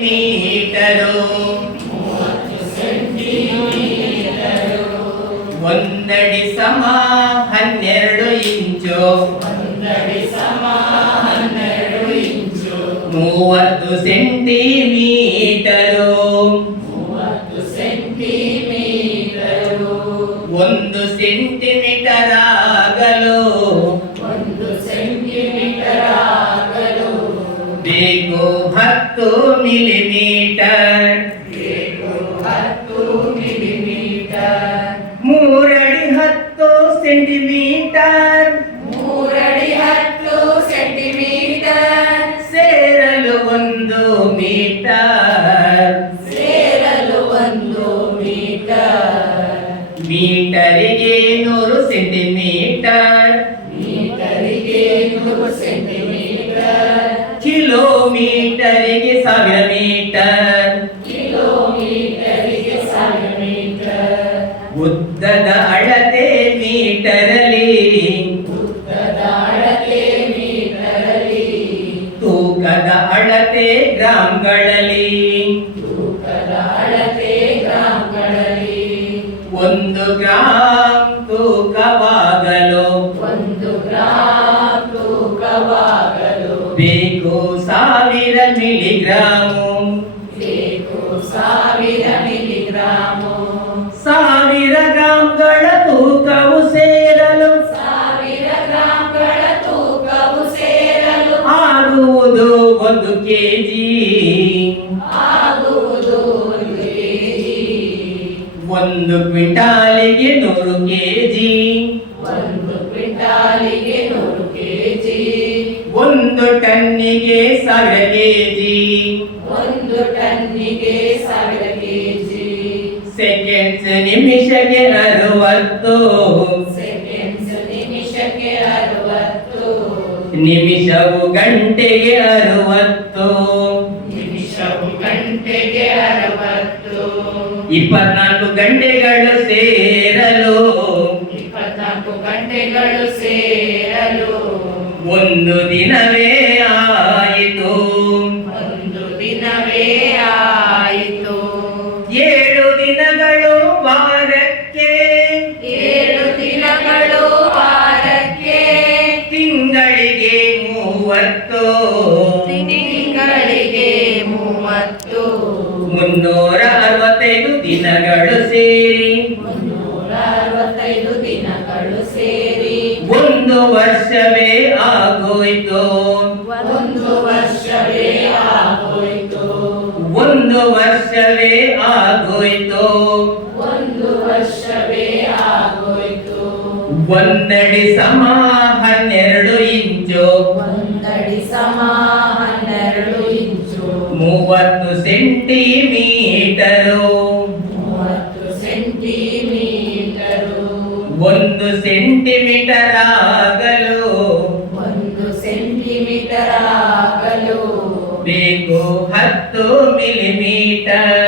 metre ಒಂದಡಿ ಸಮ 12 ಇಂಚು 30 centimetre 1 centimetre ಆಗಲು ಬೇಕು 10 ಮಿಲಿಮೀಟರ್ 3 ಅಡಿ 10 ಸೆಂಟಿಮೀಟರ್ ಸೇರಲು 1 ಮೀಟರ್ ಮೀಟರಿಗೆ 100 ಸೆಂಟಿಮೀಟರ್ ಕಿಲೋಮೀಟರಿಗೆ 1000 ಮೀಟರ್ ಉದ್ದದ ಅಳತೆ ಮೀಟರಲ್ಲಿ ತೂಕದ ಅಳತೆ ಗ್ರಾಂಗಳಲ್ಲಿ 1 ಗ್ರಾಂ ತೂಕವಾಗಲು ಬೇಕು 1000 ಮಿಲಿಗ್ರಾಮು 1000 ಗ್ರಾಂಗಳ ತೂಕವು ಸೇರಲು ಆಗುವುದು 1 ಕೆಜಿ 1 ಕ್ವಿಂಟಾಲಿಗೆ 100 ಕೆಜಿ 1 ಟನ್ನಿಗೆ 1000 ಕೆಜಿ ಸೆಕೆಂಡ್ಸ್ ನಿಮಿಷಕ್ಕೆ 60 ನಿಮಿಷವು ಗಂಟೆಗೆ 60 24 ಗಂಟೆಗಳು ಸೇರಲು 1 ದಿನವೇ ಆಯಿತು 7 ದಿನಗಳು ವಾರಕ್ಕೆ ತಿಂಗಳಿಗೆ 30 365 ದಿನಗಳು ಸೇರಿ 1 ವರ್ಷವೇ ಆಗೋಯ್ತು 1 ವರ್ಷವೇ ಆಗೋಯ್ತು 1 ಅಡಿ ಸಮ 12 ಇಂಚು 30 ಸೆಂಟಿಮೀಟರು 1 ಸೆಂಟಿಮೀಟರ್ ಆಗಲು ಬೇಕು 10 ಮಿಲಿಮೀಟರ್